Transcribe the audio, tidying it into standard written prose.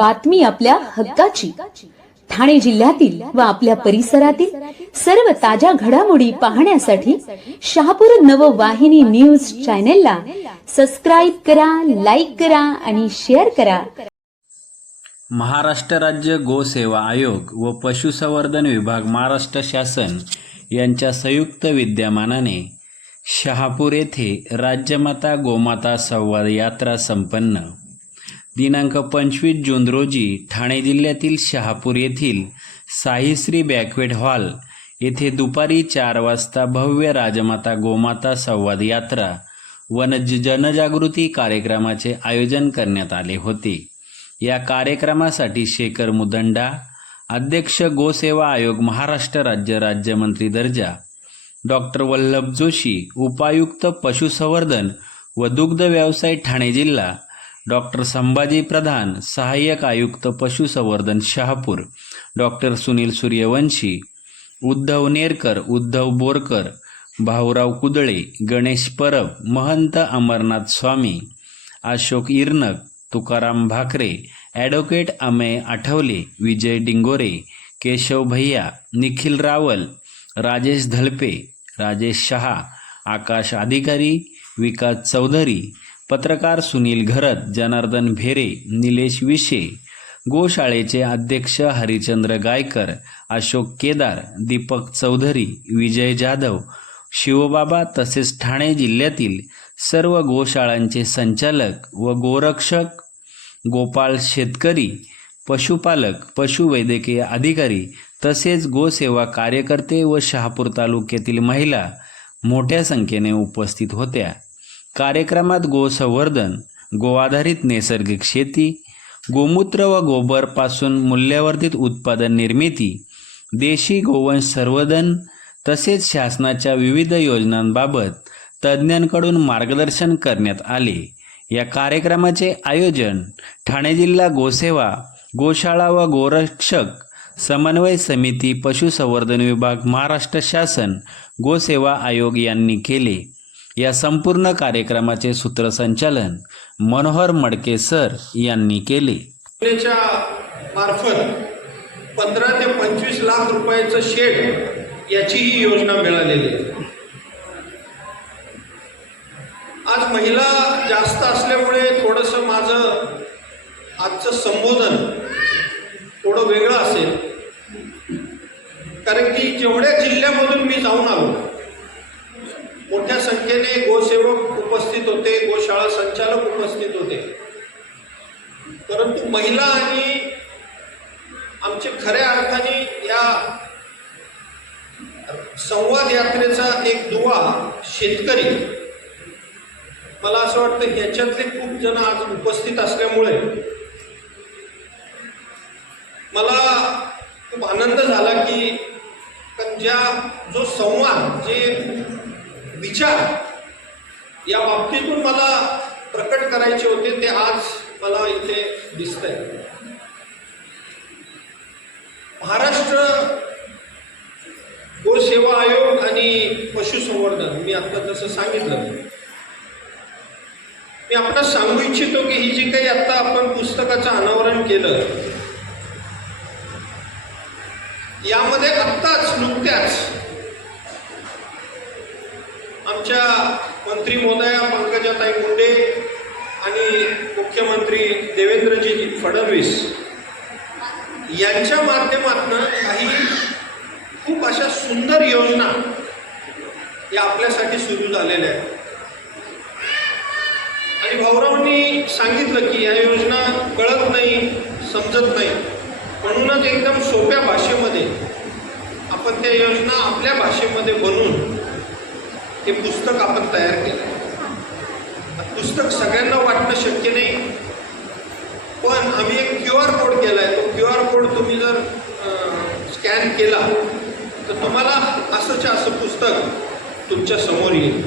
बातमी आपल्या हक्काची। ठाणे जिल्ह्यातील व आपल्या परिसरातील सर्व ताज्या घडामोडी पाहण्यासाठी शहापूर नववाहिनी न्यूज चॅनेलला सबस्क्राइब करा, लाईक करा आणि शेअर करा। महाराष्ट्र राज्य गोसेवा आयोग व पशुसंवर्धन विभाग महाराष्ट्र शासन यांच्या संयुक्त विद्यमानाने शहापूर येथे राज्यमाता गोमाता संवाद यात्रा संपन्न। दिनांक 25 जून रोजी ठाणे जिल्ह्यातील शहापूर येथील साईश्री बँक्वेट हॉल येथे दुपारी 4 वाजता भव्य राजमाता गोमाता संवाद यात्रा व जनजागृती कार्यक्रमाचे आयोजन करण्यात आले होते। या कार्यक्रमासाठी शेखर मुदंडा, अध्यक्ष गोसेवा आयोग महाराष्ट्र राज्य राज्यमंत्री दर्जा, डॉक्टर वल्लभ जोशी, उपायुक्त पशुसंवर्धन व दुग्ध व्यवसाय ठाणे जिल्हा, डॉक्टर संभाजी प्रधान, सहाय्यक आयुक्त पशुसंवर्धन शहापूर, डॉक्टर सुनील सूर्यवंशी, उद्धव नेरकर, उद्धव बोरकर, भाऊराव कुदळे, गणेश परब, महंत अमरनाथ स्वामी, अशोक इरनक, तुकाराम भाकरे, ॲडव्होकेट अमेय आठवले, विजय डिंगोरे, केशव भैया, निखिल रावल, राजेश धलपे, राजेश शहा, आकाश अधिकारी, विकास चौधरी, पत्रकार सुनील घरत, जनार्दन भेरे, निलेश विशे, गोशाळेचे अध्यक्ष हरिचंद्र गायकर, अशोक केदार, दीपक चौधरी, विजय जाधव, शिवबाबा तसेच ठाणे जिल्ह्यातील सर्व गोशाळांचे संचालक व गोरक्षक, गोपाळ शेतकरी, पशुपालक, पशुवैद्यकीय अधिकारी तसेच गोसेवा कार्यकर्ते व शहापूर तालुक्यातील महिला मोठ्या संख्येने उपस्थित होत्या। कार्यक्रमात गोसंवर्धन, गोआधारित नैसर्गिक शेती, गोमूत्र व गोबर पासून मूल्यवर्धित उत्पादन निर्मिती, देशी गोवंश संवर्धन तसेच शासनाच्या विविध योजनांबाबत तज्ज्ञांकडून मार्गदर्शन करण्यात आले। या कार्यक्रमाचे आयोजन ठाणे जिल्हा गोसेवा, गोशाळा व गोरक्षक समन्वय समिती, पशुसंवर्धन विभाग, महाराष्ट्र शासन, गोसेवा आयोग यांनी केले। या संपूर्ण कार्यक्रमाचे सूत्रसंचालन मनोहर मडके सर यांनी केले। मार्फत 15 ते 25 लाख रुपयाचं शेड याचीही योजना मिळालेली आहे। आज महिला जास्त असल्यामुळे थोडंसं माझं आजचं संबोधन थोडं वेगळं असेल, कारण की जेवढ्या जिल्ह्यामधून मी जाऊन आलो मोठ्या संख्येने गोसेवक उपस्थित होते, गोशाळा संचालक उपस्थित होते, परंतु महिला आणि आमचे खऱ्या अर्थाने या संवाद यात्रेचा एक दुवा शेतकरी, मला असं वाटतं याच्यातले खूप जण आज उपस्थित असल्यामुळे मला खूप आनंद झाला की जो संवाद, जे विचार या बाबतीतून मला प्रकट करायचे होते ते आज मला इथे दिसतंय। महाराष्ट्र गोसेवा आयोग आणि पशुसंवर्धन, मी आता जसं सांगितलं, मी आपल्याला सांगू इच्छितो की ही जी काही आता आपण पुस्तकाचं अनावरण केलं, यामध्ये आत्ताच नुकत्याच आमच्या मंत्री महोदया पंकजाताई मुंडे आणि मुख्यमंत्री देवेंद्रजी फडणवीस यांच्या माध्यमातून काही खूप अशा सुंदर योजना या आपल्यासाठी सुरू झालेल्या आहेत। आणि भाऊरावांनी सांगितलं की या योजना कळत नाही, समजत नाही, म्हणूनच एकदम सोप्या भाषेमध्ये आपण त्या योजना आपल्या भाषेमध्ये बनवून हे पुस्तक आपण तयार केलं। पुस्तक सगळ्यांना वाटणं शक्य नाही, पण आम्ही एक QR कोड केला आहे। तो QR कोड तुम्ही जर स्कॅन केला तर तुम्हाला असंच असं पुस्तक तुमच्या समोर येईल।